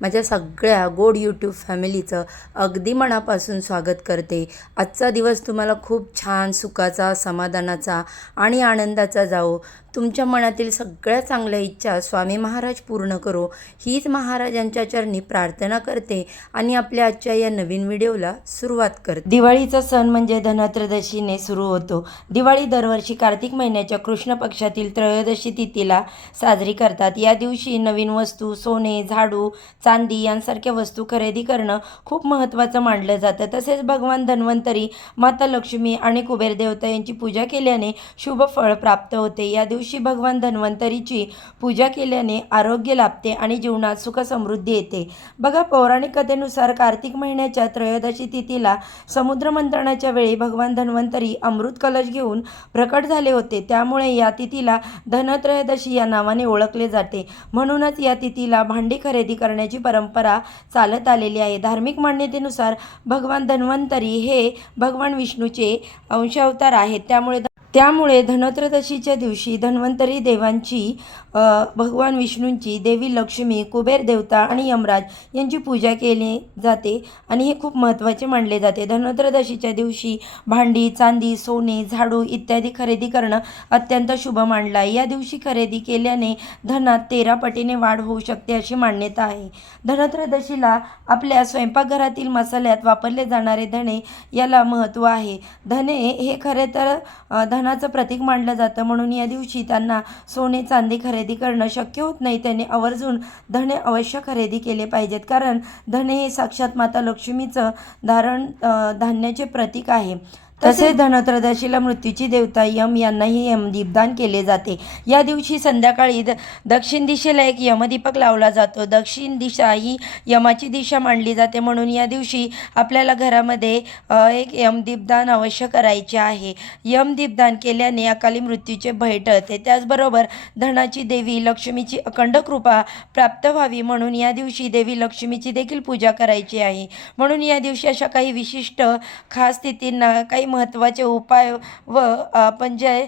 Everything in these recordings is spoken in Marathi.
माझ्या सगळ्या गोड यूट्यूब फॅमिलीचं अगदी मनापासून स्वागत करते. आजचा दिवस तुम्हाला खूप छान सुखाचा समाधानाचा आणि आनंदाचा जाओ तुमच्या मनातील सगळ्या चांगल्या इच्छा स्वामी महाराज पूर्ण करो. हीच महाराजांच्या चरणी प्रार्थना करते आणि आपल्या आजच्या या नवीन व्हिडिओला सुरुवात करते. दिवाळीचा सण म्हणजे धनत्रदशीने सुरू होतो. दिवाळी दरवर्षी कार्तिक महिन्याच्या कृष्ण पक्षातील त्रयोदशी तिथीला साजरी करतात. या दिवशी नवीन वस्तू सोने झाडू चांदी यांसारख्या वस्तू खरेदी करणं खूप महत्त्वाचं मानलं जातं. तसेच भगवान धन्वंतरी माता लक्ष्मी आणि कुबेर देवता यांची पूजा केल्याने शुभ फळ प्राप्त होते. या दिवशी भगवान धन्वंतरीची पूजा केल्याने आरोग्य लाभते आणि जीवनात सुख समृद्धी येते. बघा पौराणिक कथेनुसार कार्तिक महिन्याच्या त्रयोदशी तिथीला समुद्र मंथनाच्या वेळी भगवान धन्वंतरी अमृत कलश घेऊन प्रकट झाले होते. त्यामुळे या तिथीला धनत्रयोदशी या नावाने ओळखले जाते. म्हणूनच या तिथीला भांडी खरेदी करण्याची परंपरा चालत आलेली आहे. धार्मिक मान्यतेनुसार भगवान धन्वंतरी हे भगवान विष्णूचे अंशावतार आहेत. त्यामुळे त्यामुळे धनत्रदशीच्या दिवशी धन्वंतरी देवांची भगवान विष्णूंची देवी लक्ष्मी कुबेर देवता आणि यमराज यांची पूजा केली जाते आणि हे खूप महत्त्वाचे मानले जाते. धनत्रदशीच्या दिवशी भांडी चांदी सोने झाडू इत्यादी खरेदी करणं अत्यंत शुभ मानलं आहे. या दिवशी खरेदी केल्याने धनात तेरा पटीने वाढ होऊ शकते अशी मान्यता आहे. धनत्रदशीला आपल्या स्वयंपाकघरातील मसाल्यात वापरले जाणारे धणे याला महत्त्व आहे. धने हे खरे तर धन धनाचं प्रतीक मानलं जातं. म्हणून या दिवशी त्यांना सोने चांदी खरेदी करणं शक्य होत नाही. त्यांनी आवर्जून धने अवश्य खरेदी केले पाहिजेत. कारण धने हे साक्षात माता लक्ष्मीचं धारण धान्याचे प्रतीक आहे. तसेच धनत्रयोदशीला मृत्यूची देवता यम यांनाही यमदीपदान केले जाते. या दिवशी संध्याकाळी द दक्षिण दिशेला एक यमदीपक लावला जातो. दक्षिण दिशा ही यमाची दिशा मानली जाते. म्हणून या दिवशी आपल्याला घरामध्ये एक यमदीपदान अवश्य करायचे आहे. यमदीपदान केल्याने अकाली मृत्यूचे भय टळते. त्याचबरोबर धनाची देवी लक्ष्मीची अखंड कृपा प्राप्त व्हावी. म्हणून या दिवशी देवी लक्ष्मीची देखील पूजा करायची आहे. म्हणून या दिवशी अशा काही विशिष्ट खास स्थितींना काही महत्त्वाचे उपाय व आपण जे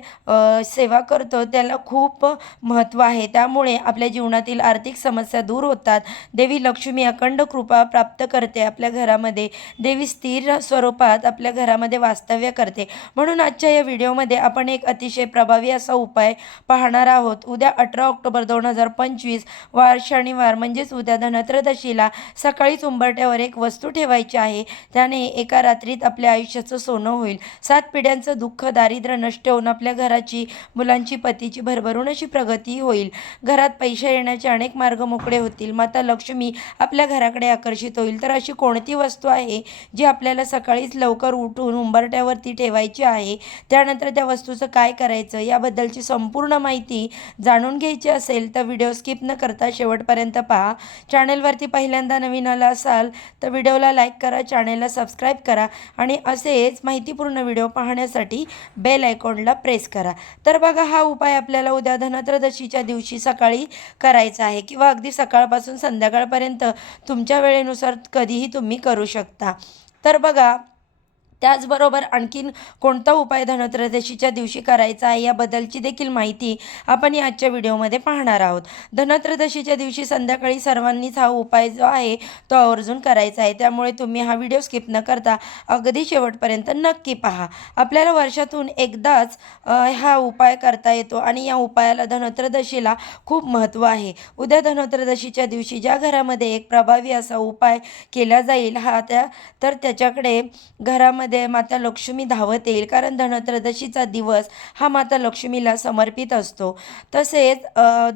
सेवा करतो त्याला खूप महत्त्व आहे. त्यामुळे आपल्या जीवनातील आर्थिक समस्या दूर होतात. देवी लक्ष्मी अखंड कृपा प्राप्त करते आपल्या घरामध्ये. देवी स्थिर स्वरूपात आपल्या घरामध्ये वास्तव्य करते. म्हणून आजच्या या व्हिडिओमध्ये आपण एक अतिशय प्रभावी असा उपाय पाहणार आहोत. उद्या अठरा ऑक्टोबर दोन हजार पंचवीस वार शनिवार म्हणजेच उद्या धनत्रदशीला सकाळीच उंबरट्यावर एक वस्तू ठेवायची आहे. त्याने एका रात्रीत आपल्या आयुष्याचं सोनं होईल. सात पिढ्यांचं दुःख दारिद्र्य नष्ट होऊन आपल्या घराची मुलांची पतीची भरभरून अशी प्रगती होईल. घरात पैसे येण्याचे अनेक मार्ग मोकळे होतील. माता लक्ष्मी आपल्या घराकडे आकर्षित होईल. तर अशी कोणती वस्तू आहे जी आपल्याला सकाळीच लवकर उठून उंबरट्यावरती ठेवायची आहे? त्यानंतर त्या वस्तूचं काय करायचं? याबद्दलची संपूर्ण माहिती जाणून घ्यायची असेल तर व्हिडिओ स्किप न करता शेवटपर्यंत पहा. चॅनलवरती पहिल्यांदा नवीन आला असाल तर व्हिडिओला लाईक करा चॅनलला सबस्क्राईब करा आणि असेच माहिती माहितीपूर्ण व्हिडिओ पाहण्यासाठी बेल आयकॉनला प्रेस करा. तर बघा हा उपाय आपल्याला उद्या धनत्रदशीच्या दिवशी सकाळी करायचा आहे किंवा अगदी सकाळपासून संध्याकाळपर्यंत तुमच्या वेळेनुसार कधीही तुम्ही करू शकता. तर बघा त्याचबरोबर आणखीन कोणता उपाय धनत्रयोदशीच्या दिवशी करायचा आहे याबद्दलची देखील माहिती आपण या आजच्या व्हिडिओमध्ये पाहणार आहोत. धनत्रयोदशीच्या दिवशी संध्याकाळी सर्वांनीच हा उपाय जो आहे तो आवर्जून करायचा आहे. त्यामुळे तुम्ही हा व्हिडिओ स्किप न करता अगदी शेवटपर्यंत नक्की पहा. आपल्याला वर्षातून एकदाच हा उपाय करता येतो आणि या उपायाला धनत्रयोदशीला खूप महत्त्व आहे. उद्या धनत्रयोदशीच्या दिवशी ज्या घरामध्ये एक प्रभावी असा उपाय केला जाईल हा त्या तर त्याच्याकडे घरामध्ये माता लक्ष्मी धावत येईल. कारण धनत्रदशीचा दिवस हा माता लक्ष्मीला समर्पित असतो. तसेच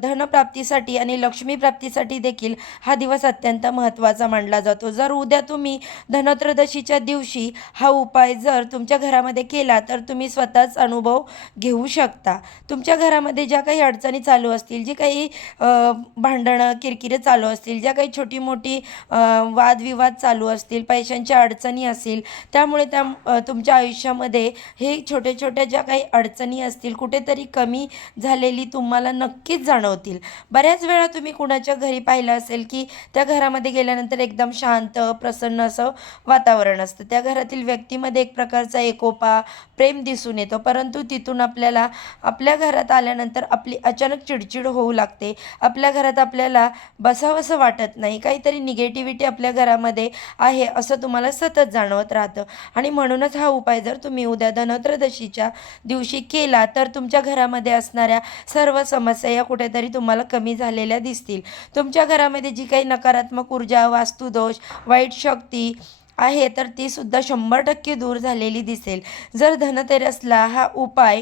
धनप्राप्तीसाठी आणि लक्ष्मी प्राप्तीसाठी देखील हा दिवस अत्यंत महत्त्वाचा मानला जातो. जर उद्या तुम्ही धनत्रदशीच्या दिवशी हा उपाय जर तुमच्या घरामध्ये केला तर तुम्ही स्वतःच अनुभव घेऊ शकता. तुमच्या घरामध्ये ज्या काही अडचणी चालू असतील जी काही भांडणं किरकिरे चालू असतील ज्या काही छोटी मोठी वादविवाद चालू असतील पैशांच्या अडचणी असतील त्यामुळे त्या तुमच्या तुमच्या आयुष्यामध्ये हे छोट्या छोट्या ज्या काही अडचणी असतील कुठेतरी कमी झालेली तुम्हाला नक्कीच जाणवतील. बऱ्याच वेळा तुम्ही कुणाच्या घरी पाहिलं असेल की त्या घरामध्ये गेल्यानंतर एकदम शांत प्रसन्न असं वातावरण असतं. त्या घरातील व्यक्तीमध्ये एक प्रकारचा एकोपा प्रेम दिसून येतो. परंतु तिथून आपल्याला आपल्या घरात आल्यानंतर आपली अचानक चिडचिड होऊ लागते. आपल्या घरात आपल्याला बसावंसं वाटत नाही. काहीतरी निगेटिव्हिटी आपल्या घरामध्ये आहे असं तुम्हाला सतत जाणवत राहतं. आणि म्हणूनच हा उपाय जर तुम्ही उद्या धनत्रदशीच्या दिवशी केला तर तुमच्या घरामध्ये असणाऱ्या सर्व समस्या या कुठेतरी तुम्हाला कमी झालेल्या दिसतील. तुमच्या घरामध्ये जी काही नकारात्मक ऊर्जा वास्तुदोष वाईट शक्ती आहे तर ती सुद्धा शंभर टक्के दूर झालेली दिसेल. जर धनतेरसला हा उपाय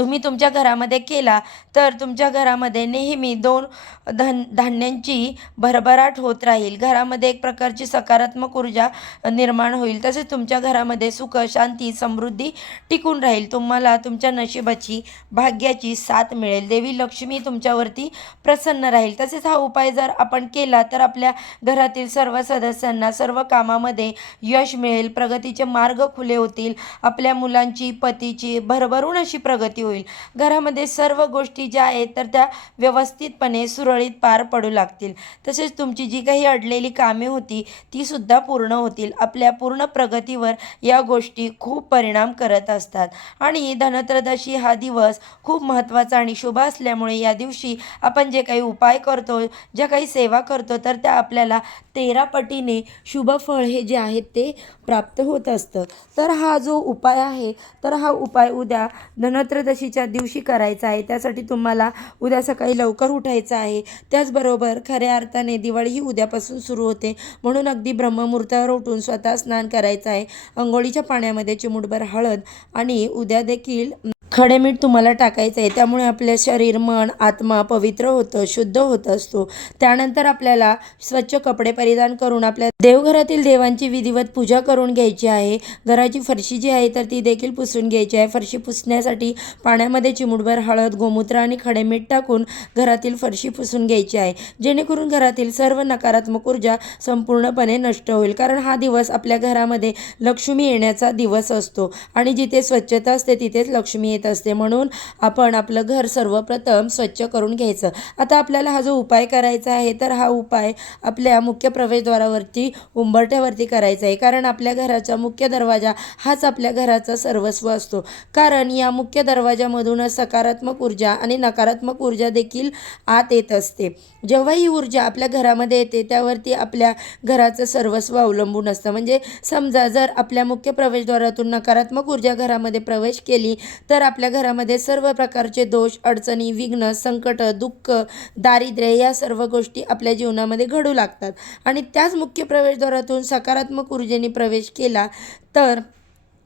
तुम्ही तुमच्या घरामध्ये केला तर तुमच्या घरामध्ये नेहमी दोन धन धान्यांची भरभराट होत राहील. घरामध्ये एक प्रकारची सकारात्मक ऊर्जा निर्माण होईल. तसेच तुमच्या घरामध्ये सुख शांती समृद्धी टिकून राहील. तुम्हाला तुमच्या नशिबाची भाग्याची साथ मिळेल. देवी लक्ष्मी तुमच्यावरती प्रसन्न राहील. तसेच हा उपाय जर आपण केला तर आपल्या घरातील सर्व सदस्यांना सर्व कामामध्ये यश मिळेल. प्रगतीचे मार्ग खुले होतील. आपल्या मुलांची पतीची भरभरून अशी प्रगती होईल घरामध्ये सर्व गोष्टी ज्या आहेत तर त्या व्यवस्थितपणे सुरळीत पार पडू लागतील. तसेच तुमची जी काही अडलेली कामे होती ती सुद्धा पूर्ण होतील. आपल्या पूर्ण प्रगतीवर या गोष्टी खूप परिणाम करत असतात. आणि धनत्रदशी हा दिवस खूप महत्त्वाचा आणि शुभ असल्यामुळे या दिवशी आपण जे काही उपाय करतो ज्या काही सेवा करतो तर त्या आपल्याला तेरा पटीने शुभ फळ हे जे आहेत ते प्राप्त होत असतं. तर हा जो उपाय आहे तर हा उपाय उद्या धनत्रदशी एकादशीच्या दिवशी करायचा आहे. त्यासाठी तुम्हाला उद्या सकाळी लवकर उठायचं आहे. त्याचबरोबर खऱ्या अर्थाने दिवाळी ही उद्यापासून सुरू होते. म्हणून अगदी ब्रह्ममुहूर्तावर उठून स्वतः स्नान करायचं आहे. अंघोळीच्या पाण्यामध्ये चिमुटभर हळद आणि उद्या देखील खडे मीठ तुम्हाला टाकायचं आहे. त्यामुळे आपले शरीर मन आत्मा पवित्र होतं शुद्ध होत असतो. त्यानंतर आपल्याला स्वच्छ कपडे परिधान करून आपल्या देवघरातील देवांची विधिवत पूजा करून घ्यायची आहे. घराची फरशी जी आहे तर ती देखील पुसून घ्यायची आहे. फरशी पुसण्यासाठी पाण्यामध्ये चिमुटभर हळद गोमूत्र आणि खडे मीठ टाकून घरातील फरशी पुसून घ्यायची आहे. जेणेकरून घरातील सर्व नकारात्मक ऊर्जा संपूर्णपणे नष्ट होईल. कारण हा दिवस आपल्या घरामध्ये लक्ष्मी येण्याचा दिवस असतो. आणि जिथे स्वच्छता असते तिथेच लक्ष्मी येत. असते म्हणून आपण आपलं घर सर्वप्रथम स्वच्छ करून घ्यायचं. आता आपल्याला हा जो उपाय करायचा आहे तर हा उपाय आपल्या मुख्य प्रवेशद्वारावरती उंबरठ्यावरती करायचा आहे. कारण आपल्या घराचा मुख्य दरवाजा हाच आपल्या घराचा सर्वस्व असतो. कारण या मुख्य दरवाजामधूनच सकारात्मक ऊर्जा आणि नकारात्मक ऊर्जा देखील आत येत असते. जेव्हा ही ऊर्जा आपल्या घरामध्ये येते त्यावरती आपल्या घराचं सर्वस्व अवलंबून असतं. म्हणजे समजा जर आपल्या मुख्य प्रवेशद्वारातून नकारात्मक ऊर्जा घरामध्ये प्रवेश केली तर आपल्या घरामध्ये सर्व प्रकारचे दोष अडचणी विघ्न संकट दुःख दारिद्र्य या सर्व गोष्टी आपल्या जीवनामध्ये घडू लागतात. आणि त्याच मुख्य प्रवेशद्वारातून सकारात्मक ऊर्जेने प्रवेश केला तर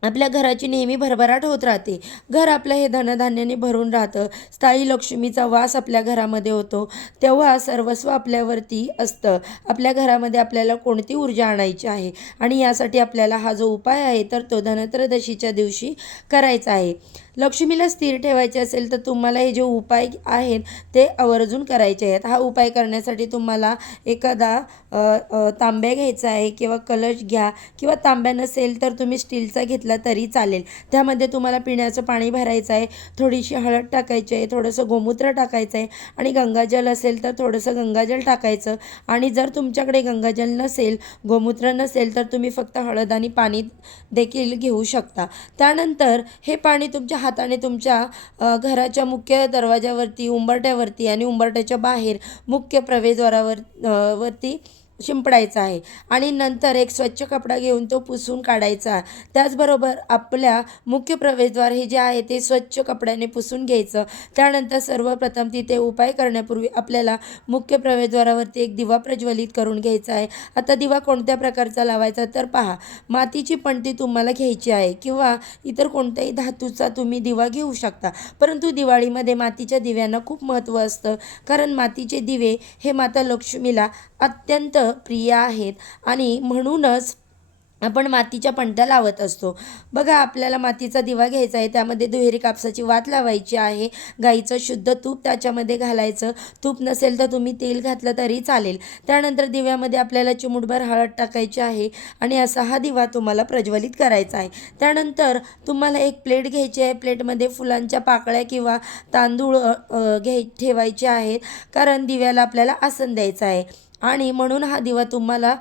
आपल्या घराची नेहमी भरभराट होत राहते. घर आपलं हे धनधान्याने भरून राहतं. स्थायी लक्ष्मीचा वास आपल्या घरामध्ये होतो. तेव्हा सर्वस्व आपल्यावरती असतं. आपल्या घरामध्ये आपल्याला कोणती ऊर्जा आणायची आहे? आणि यासाठी आपल्याला हा जो उपाय आहे तर तो धनत्रदशीच्या दिवशी करायचा आहे. लक्ष्मीला स्थिर ठेवायचे असेल तर तुम्हाला हे जे उपाय आहेत ते आवर्जून करायचे आहेत. हा उपाय करण्यासाठी तुम्हाला एखादा तांब्या घ्यायचा आहे किंवा कलश घ्या किंवा तांब्या नसेल तर तुम्ही स्टीलचा घेतला तरी चालेल. त्यामध्ये तुम्हाला पिण्याचं पाणी भरायचं आहे थोडीशी हळद टाकायची आहे थोडंसं गोमूत्र टाकायचं आहे आणि गंगाजल असेल तर थोडंसं गंगाजल टाकायचं आणि जर तुमच्याकडे गंगाजल नसेल गोमूत्र नसेल तर तुम्ही फक्त हळद आणि पाणी देखील घेऊ शकता. त्यानंतर हे पाणी तुमच्या हाताने तुमच्या घराच्या मुख्य दरवाजावरती उंबरठ्यावरती आणि उंबरठ्याच्या बाहेर मुख्य प्रवेशद्वारावर वरती शिंपडायचा आहे. आणि नंतर एक स्वच्छ कपडा घेऊन तो पुसून काढायचा. त्याचबरोबर आपल्या मुख्य प्रवेशद्वार हे जे आहे ते स्वच्छ कपड्याने पुसून घ्यायचं. त्यानंतर सर्वप्रथम तिथे उपाय करण्यापूर्वी आपल्याला मुख्य प्रवेशद्वारावरती एक दिवा प्रज्वलित करून घ्यायचा आहे. आता दिवा कोणत्या प्रकारचा लावायचा तर पहा मातीची पणती तुम्हाला घ्यायची आहे किंवा इतर कोणत्याही धातूचा तुम्ही दिवा घेऊ शकता. परंतु दिवाळीमध्ये मातीच्या दिव्यांना खूप महत्त्व असतं. कारण मातीचे दिवे हे माता लक्ष्मीला अत्यंत प्रिय आहेत. आणि म्हणूनच आपण मातीच्या पणत्या लावत असतो. बघा आपल्याला मातीचा दिवा घ्यायचा आहे. त्यामध्ये दुहेरी कापसाची वात लावायची आहे. गाईचं शुद्ध तूप त्याच्यामध्ये घालायचं. तूप नसेल तर तुम्ही तेल घातलं तरी चालेल. त्यानंतर दिव्यामध्ये आपल्याला चिमूटभर हळद टाकायची आहे आणि असा हा दिवा तुम्हाला प्रज्वलित करायचा आहे. त्यानंतर तुम्हाला एक प्लेट घ्यायची आहे. प्लेटमध्ये फुलांच्या पाकळ्या किंवा तांदूळ घ्याय ठेवायचे आहेत. कारण दिव्याला आपल्याला आसन द्यायचं आहे. आणि म्हणून हा दिवा तुम्हाला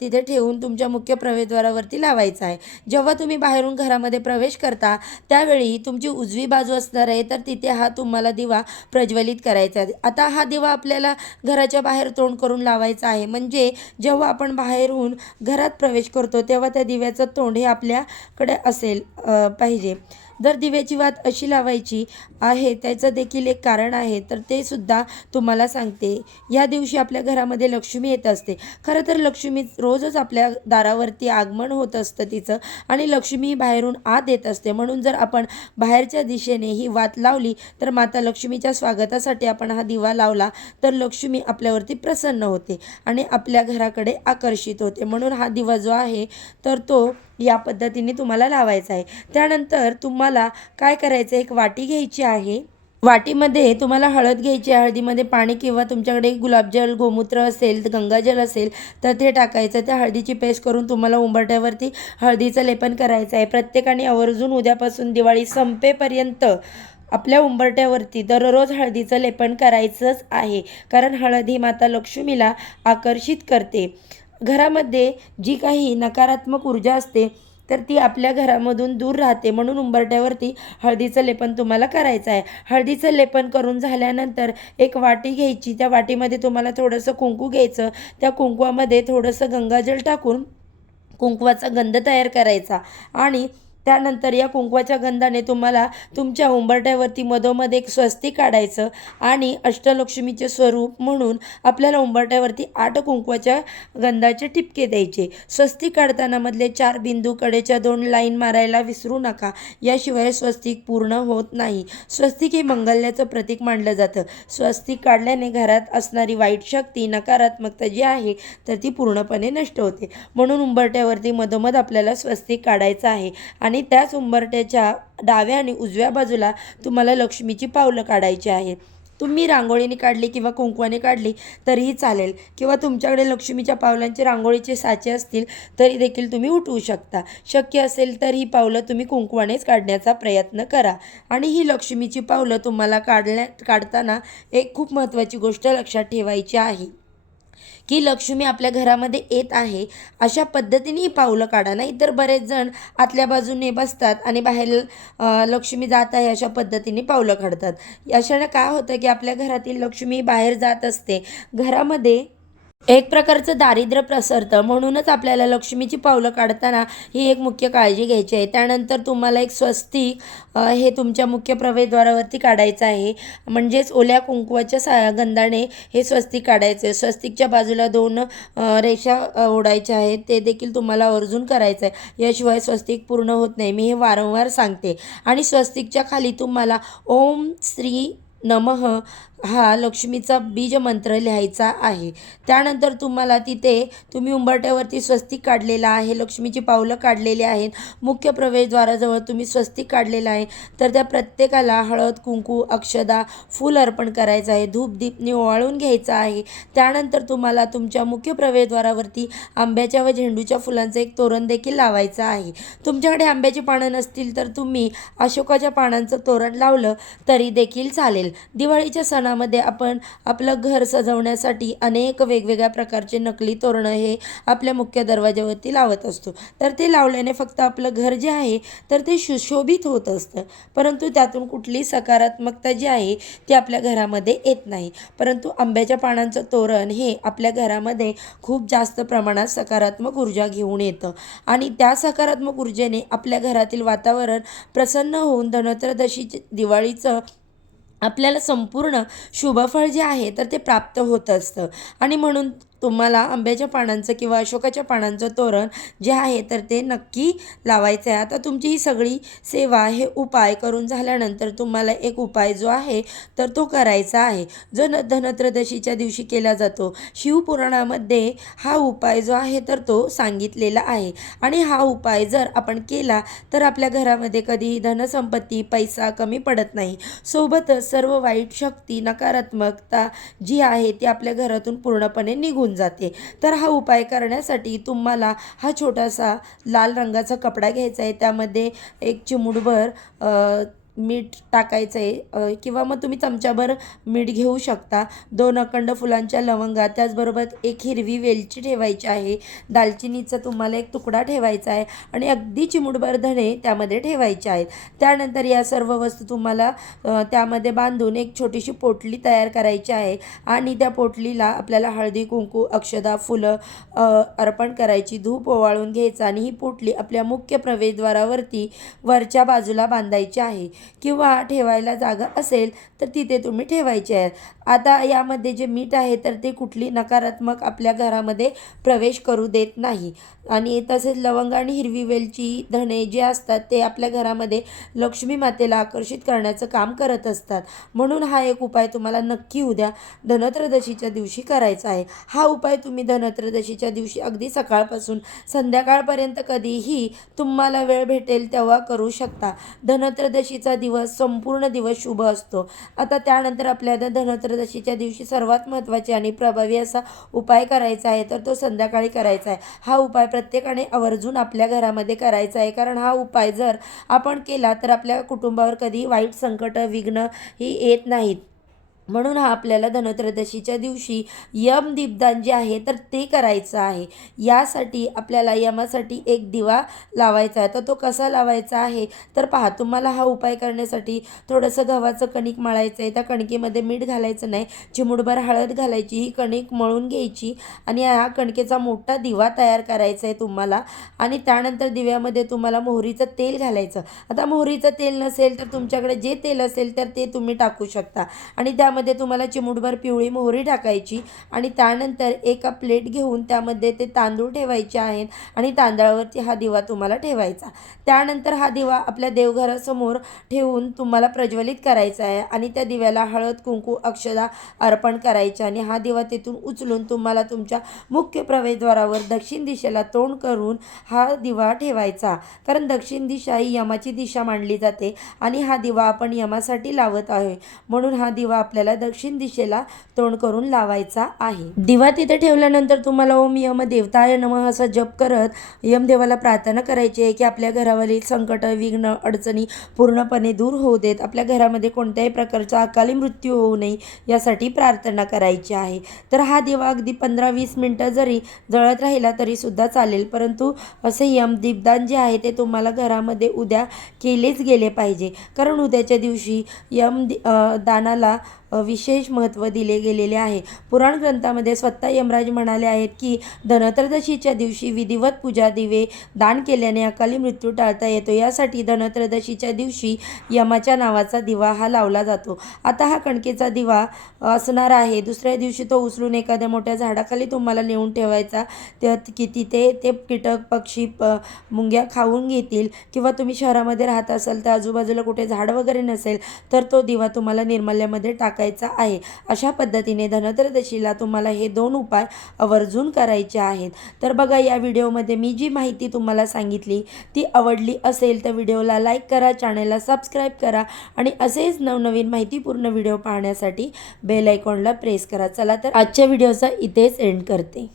तिथे ठेवून तुमच्या मुख्य प्रवेशद्वारावरती लावायचा आहे. जेव्हा तुम्ही बाहेरून घरामध्ये प्रवेश करता त्यावेळी तुमची उजवी बाजू असणार आहे तर तिथे हा तुम्हाला दिवा प्रज्वलित करायचा आहे. आता हा दिवा आपल्याला घराच्या बाहेर तोंड करून लावायचा आहे. म्हणजे जेव्हा आपण बाहेरून घरात प्रवेश करतो तेव्हा त्या दिव्याचं तोंड हे आपल्याकडे असेल पाहिजे. जर दिव्याची वात अशी लावायची आहे त्याचं देखील एक कारण आहे तर ते सुद्धा तुम्हाला सांगते. या दिवशी आपल्या घरामध्ये लक्ष्मी येत असते. खरं तर लक्ष्मी रोजच आपल्या दारावरती आगमन होत असतं तिचं आणि लक्ष्मी बाहेरून आत येत असते. म्हणून जर आपण बाहेरच्या दिशेने ही वात लावली तर माता लक्ष्मीच्या स्वागतासाठी आपण हा दिवा लावला तर लक्ष्मी आपल्यावरती प्रसन्न होते आणि आपल्या घराकडे आकर्षित होते. म्हणून हा दिवा जो आहे तर तो या पद्धतीने तुम्हाला लावायचा आहे. त्यानंतर तुम्हाला काय करायचं एक वाटी घ्यायची आहे. वाटीमध्ये तुम्हाला हळद घ्यायची आहे. हळदीमध्ये पाणी किंवा तुमच्याकडे गुलाबजल गोमूत्र असेल गंगाजल असेल तर ते टाकायचं. त्या हळदीची पेस्ट करून तुम्हाला उंबरट्यावरती हळदीचं लेपन करायचं आहे. प्रत्येकाने आवर्जून उद्यापासून दिवाळी संपेपर्यंत आपल्या उंबरट्यावरती दररोज हळदीचं लेपन करायचंच आहे. कारण हळद ही माता लक्ष्मीला आकर्षित करते. घरामध्ये जी काही नकारात्मक ऊर्जा असते तर ती आपल्या घरामधून दूर राहते. म्हणून उंबरट्यावरती हळदीचं लेपन तुम्हाला करायचं आहे. हळदीचं लेपन करून झाल्यानंतर एक वाटी घ्यायची. त्या वाटीमध्ये तुम्हाला थोडंसं कुंकू घ्यायचं. त्या कुंकवामध्ये थोडंसं गंगाजल टाकून कुंकवाचा गंध तयार करायचा. आणि त्यानंतर या कुंकवाच्या गंधाने तुम्हाला तुमच्या उंबरट्यावरती मधोमध एक स्वस्तिक काढायचं आणि अष्टलक्ष्मीचे स्वरूप म्हणून आपल्याला उंबरट्यावरती आठ कुंकवाच्या गंधाचे ठिपके द्यायचे. स्वस्तिक काढताना मधले चार बिंदू कडेच्या दोन लाईन मारायला विसरू नका. याशिवाय स्वस्तिक पूर्ण होत नाही. स्वस्तिक हे मंगल्याचं प्रतीक मानलं जातं. स्वस्तिक काढल्याने घरात असणारी वाईट शक्ती नकारात्मकता जी आहे तर ती पूर्णपणे नष्ट होते. म्हणून उंबरट्यावरती मधोमध आपल्याला स्वस्तिक काढायचं आहे आणि आणि त्याच उंबरट्याच्या डाव्या आणि उजव्या बाजूला तुम्हाला लक्ष्मीची पावलं काढायची आहेत तुम्ही रांगोळीने काढली किंवा कुंकवाने काढली तरीही चालेल. किंवा तुमच्याकडे लक्ष्मीच्या पावलांचे रांगोळीचे साचे असतील तरी देखील तुम्ही उठवू शकता. शक्य असेल तर ही पावलं तुम्ही कुंकवानेच काढण्याचा प्रयत्न करा. आणि ही लक्ष्मीची पावलं तुम्हाला काढण्या काढताना एक खूप महत्त्वाची गोष्ट लक्षात ठेवायची आहे. की लक्ष्मी आपल्या घरामध्ये येत आहे अशा पद्धतीने ही पावलं काढा. नाही तर बरेच जण आतल्या बाजूने बसतात आणि बाहेर लक्ष्मी जात आहे अशा पद्धतीने पावलं काढतात. अशाने काय होतं की आपल्या घरातील लक्ष्मी बाहेर जात असते. घरामध्ये एक प्रकारचं दारिद्र्य प्रसरतं म्हणूनच आपल्याला लक्ष्मीची पावलं काढताना ही एक मुख्य काळजी घ्यायची आहे. त्यानंतर तुम्हाला एक स्वस्तिक हे तुमच्या मुख्य प्रवेशद्वारावरती काढायचं आहे. म्हणजेच ओल्या कुंकवाच्या सा गंधाने हे स्वस्तिक काढायचं आहे. स्वस्तिकच्या बाजूला दोन रेषा ओढायच्या आहेत. ते देखील तुम्हाला अर्जून करायचं आहे. याशिवाय स्वस्तिक पूर्ण होत नाही. मी हे वारंवार सांगते. आणि स्वस्तिकच्या खाली तुम्हाला ओम श्री नमः हा लक्ष्मीचा बीज मंत्र लिहायचा आहे. त्यानंतर तुम्हाला तिथे तुम्ही उंबरट्यावरती स्वस्तिक काढलेला आहे लक्ष्मीची पावलं काढलेली आहेत मुख्य प्रवेशद्वाराजवळ तुम्ही स्वस्तिक काढलेलं आहे. तर त्या प्रत्येकाला हळद कुंकू अक्षदा फूल अर्पण करायचं आहे. धूप दीप ओवाळून घ्यायचं आहे. त्यानंतर तुम्हाला तुमच्या मुख्य प्रवेशद्वारावरती आंब्याच्या व झेंडूच्या फुलांचं एक तोरण देखील लावायचं आहे. तुमच्याकडे आंब्याची पानं नसतील तर तुम्ही अशोकाच्या पानांचं तोरण लावलं तरी देखील चालेल. दिवाळीच्या सणा सणामध्ये आपण आपलं घर सजवण्यासाठी अनेक वेगवेगळ्या प्रकारचे नकली तोरणं हे आपल्या मुख्य दरवाज्यावरती लावत असतो. तर ते लावल्याने फक्त आपलं घर जे आहे तर ते सुशोभित होत असतं. परंतु त्यातून कुठली सकारात्मकता जी आहे ती आपल्या घरामध्ये येत नाही. परंतु आंब्याच्या पानांचं तोरण हे आपल्या घरामध्ये खूप जास्त प्रमाणात सकारात्मक ऊर्जा घेऊन येतं. आणि त्या सकारात्मक ऊर्जेने आपल्या घरातील वातावरण प्रसन्न होऊन धनत्रयोदशी दिवाळीचं आपल्याला संपूर्ण शुभफळ जे आहे तर ते प्राप्त होत असतं. आणि म्हणून तुम्हाला आंब्याच्या पानांचं किंवा अशोकाच्या पानांचं तोरण जे आहे तर ते नक्की लावायचं आहे. आता तुमची ही सगळी सेवा हे उपाय करून झाल्यानंतर तुम्हाला एक उपाय जो आहे तर तो करायचा आहे. जो न धनत्रदशीच्या दिवशी केला जातो शिवपुराणामध्ये हा उपाय जो आहे तर तो सांगितलेला आहे. आणि हा उपाय जर आपण केला तर आपल्या घरामध्ये कधीही धनसंपत्ती पैसा कमी पडत नाही. सोबतच सर्व वाईट शक्ती नकारात्मकता जी आहे ती आपल्या घरातून पूर्णपणे निघून जाते. तर हा उपाय करण्यासाठी तुम्हाला हा छोटासा लाल रंगाचा कपडा घ्यायचा आहे. त्यामध्ये एक चिमूटभर मीठ टाकायचं आहे किंवा मग तुम्ही चमच्याभर मीठ घेऊ शकता. दोन अखंड फुलांच्या लवंगा त्याचबरोबर एक हिरवी वेलची ठेवायची आहे. दालचिनीचा तुम्हाला एक तुकडा ठेवायचा आहे आणि अगदी चिमूटभर धणे त्यामध्ये ठेवायचे आहेत. त्यानंतर या सर्व वस्तू तुम्हाला त्यामध्ये बांधून एक छोटीशी पोटली तयार करायची आहे आणि त्या पोटलीला आपल्याला हळदी कुंकू अक्षदा फुलं अर्पण करायची धूप ओवाळून घ्यायचं आणि ही पोटली आपल्या मुख्य प्रवेशद्वारावरती वरच्या बाजूला बांधायची आहे. किंवा ठेवायला जागा असेल तर तिथे तुम्ही ठेवायचे आहे आता यामध्ये जे मीठ आहे तर ते कुठली नकारात्मक आपल्या घरामध्ये प्रवेश करू देत नाही. आणि तसेच लवंग आणि हिरवी वेलची धणे जे असतात ते आपल्या घरामध्ये लक्ष्मी मातेला आकर्षित करण्याचं काम करत असतात. म्हणून हा एक उपाय तुम्हाला नक्की उद्या धनत्रदशीच्या दिवशी करायचा आहे. हा उपाय तुम्ही धनत्रदशीच्या दिवशी अगदी सकाळपासून संध्याकाळपर्यंत कधीही तुम्हाला वेळ भेटेल तेव्हा करू शकता. धनत्रदशीचा दिवस संपूर्ण दिवस शुभ असतो. आता त्यानंतर आपल्याला धनत्रयोदशीच्या दिवशी सर्वात महत्त्वाचे आणि प्रभावी असा उपाय करायचा आहे तर तो संध्याकाळी करायचा आहे. हा उपाय प्रत्येकाने आवर्जून आपल्या घरामध्ये करायचा आहे कारण हा उपाय जर आपण केला तर आपल्या कुटुंबावर कधी वाईट संकट विघ्न ही येत नाहीत. म्हणून हा आपल्याला धनत्रयोदशीच्या दिवशी यम दीपदान जे आहे तर ते करायचं आहे. यासाठी आपल्याला यमासाठी एक दिवा लावायचा आहे. तर तो कसा लावायचा आहे? तर पहा तुम्हाला हा उपाय करण्यासाठी थोडंसं गव्हाचं कणिक मळायचं आहे. त्या कणकेमध्ये मीठ घालायचं नाही. चिमुडभर हळद घालायची ही कणिक मळून घ्यायची आणि हा कणकेचा मोठा दिवा तयार करायचा आहे तुम्हाला. आणि त्यानंतर दिव्यामध्ये तुम्हाला मोहरीचं तेल घालायचं. आता मोहरीचं तेल नसेल तर तुमच्याकडे जे तेल असेल तर ते तुम्ही टाकू शकता. आणि त्या त्यामध्ये तुम्हाला चिमूटभर पिवळी मोहरी टाकायची आणि त्यानंतर एका प्लेट घेऊन त्यामध्ये ते तांदूळ ठेवायचे आहेत आणि तांदळावरती हा दिवा तुम्हाला ठेवायचा. त्यानंतर हा दिवा आपल्या देवघरासमोर ठेवून तुम्हाला प्रज्वलित करायचा आहे आणि त्या दिव्याला हळद कुंकू अक्षदा अर्पण करायचे आणि हा दिवा तिथून उचलून तुम्हाला तुमच्या मुख्य प्रवेशद्वारावर दक्षिण दिशेला तोंड करून हा दिवा ठेवायचा. कारण दक्षिण दिशा ही यमाची दिशा मानली जाते आणि हा दिवा आपण यमासाठी लावत आहे म्हणून हा दिवा आपल्याला दक्षिण दिशेला तोंड करून लावायचा आहे. दिवा तिथे ठेवल्यानंतर तुम्हाला ओम यम देवताय नमः असा जप करत यमदेवाला प्रार्थना करायची आहे की आपल्या घरावरील संकट विघ्न अडचणी पूर्णपणे दूर होऊ देत. आपल्या घरामध्ये कोणत्याही प्रकारचा अकाली मृत्यू होऊ नये यासाठी प्रार्थना करायची आहे. तर हा दिवा अगदी पंधरा वीस मिनटं जरी जळत राहिला तरी सुद्धा चालेल. परंतु असे यम दीपदान जे आहे ते तुम्हाला घरामध्ये उद्या केलेच गेले पाहिजे. कारण उद्याच्या दिवशी यम दानाला विशेष महत्त्व दिले गेलेले आहे. पुराण ग्रंथामध्ये स्वतः यमराज म्हणाले आहेत की धनत्रदशीच्या दिवशी विधिवत पूजा दिवे दान केल्याने अकाली मृत्यू टाळता येतो. यासाठी धनत्रदशीच्या दिवशी यमाच्या नावाचा दिवा हा लावला जातो. आता हा कणकेचा दिवा असणार आहे. दुसऱ्या दिवशी तो उचलून एखाद्या मोठ्या झाडाखाली तुम्हाला नेऊन ठेवायचा. त्यात की तिथे ते कीटक पक्षी प मुंग्या खाऊन घेतील किंवा तुम्ही शहरामध्ये राहत असाल तर आजूबाजूला कुठे झाड वगैरे नसेल तर तो दिवा तुम्हाला निर्मल्यामध्ये टाकायचा. आहे. अशा पद्धतीने धनत्रदशीला तुम्हाला हे दोन उपाय आवर्जून करायचे आहेत. तर बघा या व्हिडिओमध्ये मी जी माहिती तुम्हाला सांगितली ती आवडली असेल तर व्हिडिओला लाईक करा चॅनेलला सबस्क्राईब करा आणि असेच नवनवीन माहितीपूर्ण व्हिडिओ पाहण्यासाठी बेल आयकॉनला प्रेस करा. चला तर आजच्या व्हिडिओचा इथेच एंड करते.